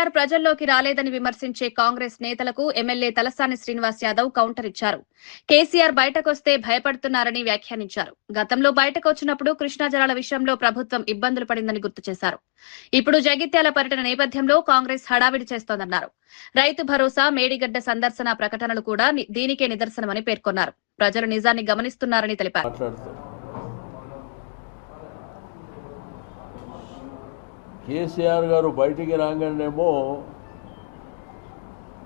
కేసీఆర్ ప్రజల్లోకి రాలేదని విమర్శించే కాంగ్రెస్ నేతలకు ఎమ్మెల్యే తలసాని శ్రీనివాస్ యాదవ్ కౌంటర్ ఇచ్చారు. కేసీఆర్ బయటకొస్తే భయపడుతున్నారని వ్యాఖ్యానించారు. గతంలో బయటకొచ్చినప్పుడు కృష్ణా జలాల విషయంలో ప్రభుత్వం ఇబ్బందులు పడిందని గుర్తు చేశారు. ఇప్పుడు జగిత్యాల పర్యటన నేపథ్యంలో కాంగ్రెస్ హడావిడి చేస్తోందన్నారు. రైతు భరోసా, మేడిగడ్డ సందర్శన ప్రకటనలు కూడా దీనికే నిదర్శనమని పేర్కొన్నారు. ప్రజలు నిజాన్ని గమనిస్తున్నారని తెలిపారు. కేసీఆర్ గారు బయటికి రాగానేమో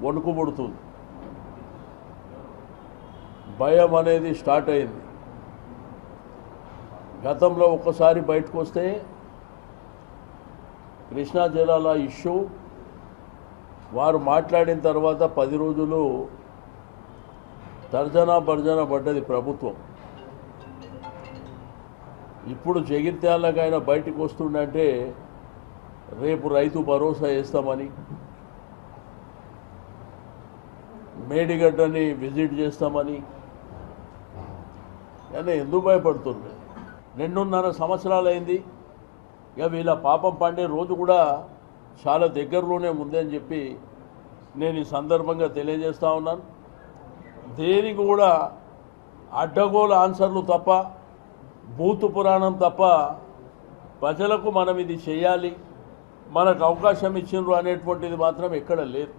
వణుకు పుడుతుంది, భయం అనేది స్టార్ట్ అయింది. గతంలో ఒక్కసారి బయటకు వస్తే కృష్ణా జలాల ఇష్యూ వారు మాట్లాడిన తర్వాత 10 రోజులు తర్జనా భర్జన పడ్డది ప్రభుత్వం. ఇప్పుడు జగిత్యాలకైనా బయటకు వస్తుందంటే రేపు రైతు భరోసా వేస్తామని, మేడిగడ్డని విజిట్ చేస్తామని. కానీ ఎందుకు భయపడుతుంది? 2.5 సంవత్సరాలు అయింది. ఇక వీళ్ళ పాపం పండే రోజు కూడా చాలా దగ్గరలోనే ఉందని చెప్పి నేను ఈ సందర్భంగా తెలియజేస్తా ఉన్నాను. దేనికి కూడా అడ్డగోల ఆన్సర్లు తప్ప, భూతు పురాణం తప్ప ప్రజలకు మనం ఇది చేయాలి, మనకు అవకాశం ఇచ్చిండ్రు అనేటువంటిది మాత్రం ఎక్కడ లేదు.